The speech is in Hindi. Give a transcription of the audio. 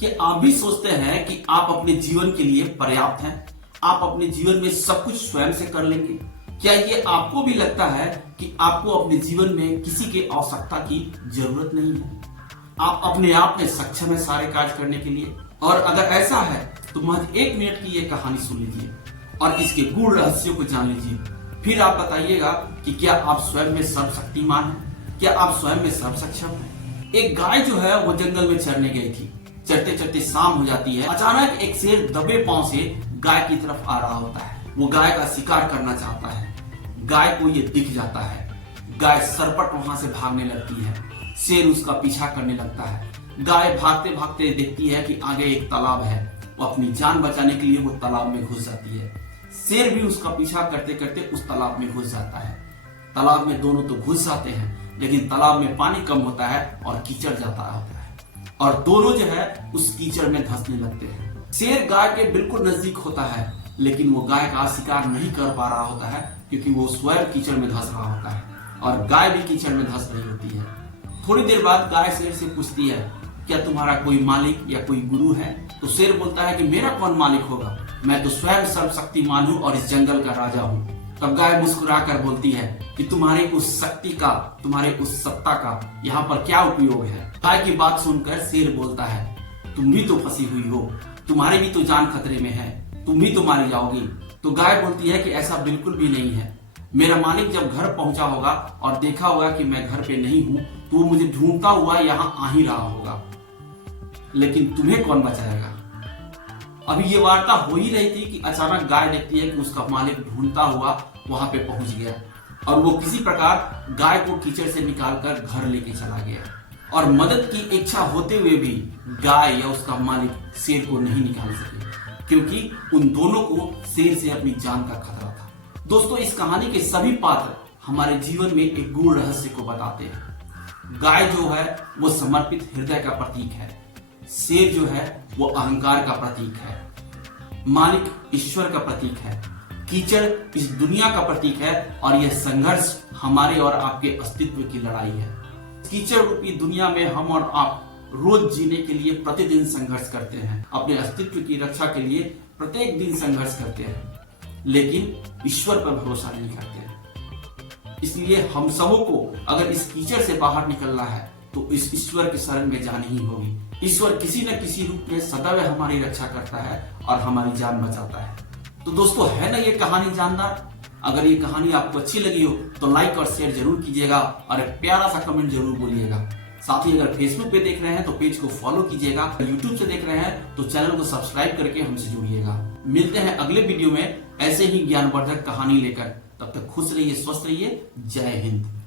कि आप भी सोचते हैं कि आप अपने जीवन के लिए पर्याप्त हैं, आप अपने जीवन में सब कुछ स्वयं से कर लेंगे। क्या ये आपको भी लगता है कि आपको अपने जीवन में किसी की आवश्यकता की जरूरत नहीं है? आप अपने आप में सक्षम है सारे कार्य करने के लिए? और अगर ऐसा है तो महज 1 मिनट की ये कहानी सुन लीजिए और इसके गूढ़ रहस्यों को जान लीजिए। फिर आप बताइएगा कि क्या आप स्वयं में सर्वशक्तिमान हैं? क्या आप स्वयं में सर्वसक्षम हैं? एक गाय जो है वो जंगल में चरने गई थी। चरते चरते शाम हो जाती है। अचानक एक शेर दबे पांव से गाय की तरफ आ रहा होता है। वो गाय का शिकार करना चाहता है। गाय को ये दिख जाता है। गाय सरपट वहां से भागने लगती है। शेर उसका पीछा करने लगता है। गाय भागते भागते देखती है कि आगे एक तालाब है। वो अपनी जान बचाने के लिए वो तालाब में घुस जाती है। शेर भी उसका पीछा करते करते उस तालाब में घुस जाता है। तालाब में दोनों तो घुस जाते हैं, लेकिन तालाब में पानी कम होता है और कीचड़ जाता होता है और दोनों जो है उस कीचड़ में धंसने लगते हैं। शेर गाय के बिल्कुल नजदीक होता है, लेकिन वो गाय का शिकार नहीं कर पा रहा होता है क्योंकि वो स्वयं कीचड़ में धंस रहा होता है और गाय भी कीचड़ में धंस रही होती है। थोड़ी देर बाद गाय शेर से पूछती है, क्या तुम्हारा कोई मालिक या कोई गुरु है? तो शेर बोलता है कि मेरा कौन मालिक होगा, मैं तो स्वयं सर्वशक्तिमान हूँ और इस जंगल का राजा हूँ। तब गाय मुस्कुरा कर बोलती है कि तुम्हारी उस शक्ति का, तुम्हारे उस सत्ता का यहाँ पर क्या उपयोग है? गाय की बात सुनकर शेर बोलता है, तुम भी तो फंसी हुई हो, तुम्हारी भी तो जान खतरे में है, तुम भी तो मारी जाओगी। तो गाय बोलती है कि ऐसा बिल्कुल भी नहीं है। मेरा मालिक जब घर पहुंचा होगा और देखा होगा कि मैं घर पे नहीं हूँ तो वो मुझे ढूंढता हुआ यहाँ आ ही रहा होगा, लेकिन तुम्हें कौन बचाएगा? अभी ये वार्ता हो ही रही थी कि अचानक गाय देखती है कि उसका मालिक ढूंढता हुआ वहां पे पहुंच गया और वो किसी प्रकार गाय को कीचड़ से निकालकर घर लेके चला गया। और मदद की इच्छा होते हुए भी गाय या उसका मालिक शेर को नहीं निकाल सके क्योंकि उन दोनों को शेर से अपनी जान का खतरा था। दोस्तों, इस कहानी के सभी पात्र हमारे जीवन में एक गूढ़ रहस्य को बताते हैं। गाय जो है वो समर्पित हृदय का प्रतीक है। शेर जो है वो अहंकार का प्रतीक है। मालिक ईश्वर का प्रतीक है। कीचड़ इस दुनिया का प्रतीक है और यह संघर्ष हमारे और आपके अस्तित्व की लड़ाई है। कीचड़ रूपी दुनिया में हम और आप रोज जीने के लिए प्रतिदिन संघर्ष करते हैं। अपने अस्तित्व की रक्षा के लिए प्रत्येक दिन संघर्ष करते हैं, लेकिन ईश्वर पर भरोसा नहीं करते। इसलिए हम सबों को अगर इस कीचड़ से बाहर निकलना है तो इस ईश्वर की शरण में जानी ही होगी। ईश्वर किसी न किसी रूप में सदैव हमारी रक्षा करता है और हमारी जान बचाता है। तो दोस्तों, है ना ये कहानी जानदार? अगर ये कहानी आपको अच्छी लगी हो तो लाइक और शेयर जरूर कीजिएगा और एक प्यारा सा कमेंट जरूर बोलिएगा। साथ ही अगर फेसबुक पे देख रहे हैं तो पेज को फॉलो कीजिएगा। यूट्यूब से देख रहे हैं तो चैनल को सब्सक्राइब करके हमसे जुड़िएगा। मिलते हैं अगले वीडियो में ऐसे ही ज्ञानवर्धक कहानी लेकर। तब तक खुश रहिए, स्वस्थ रहिए। जय हिंद।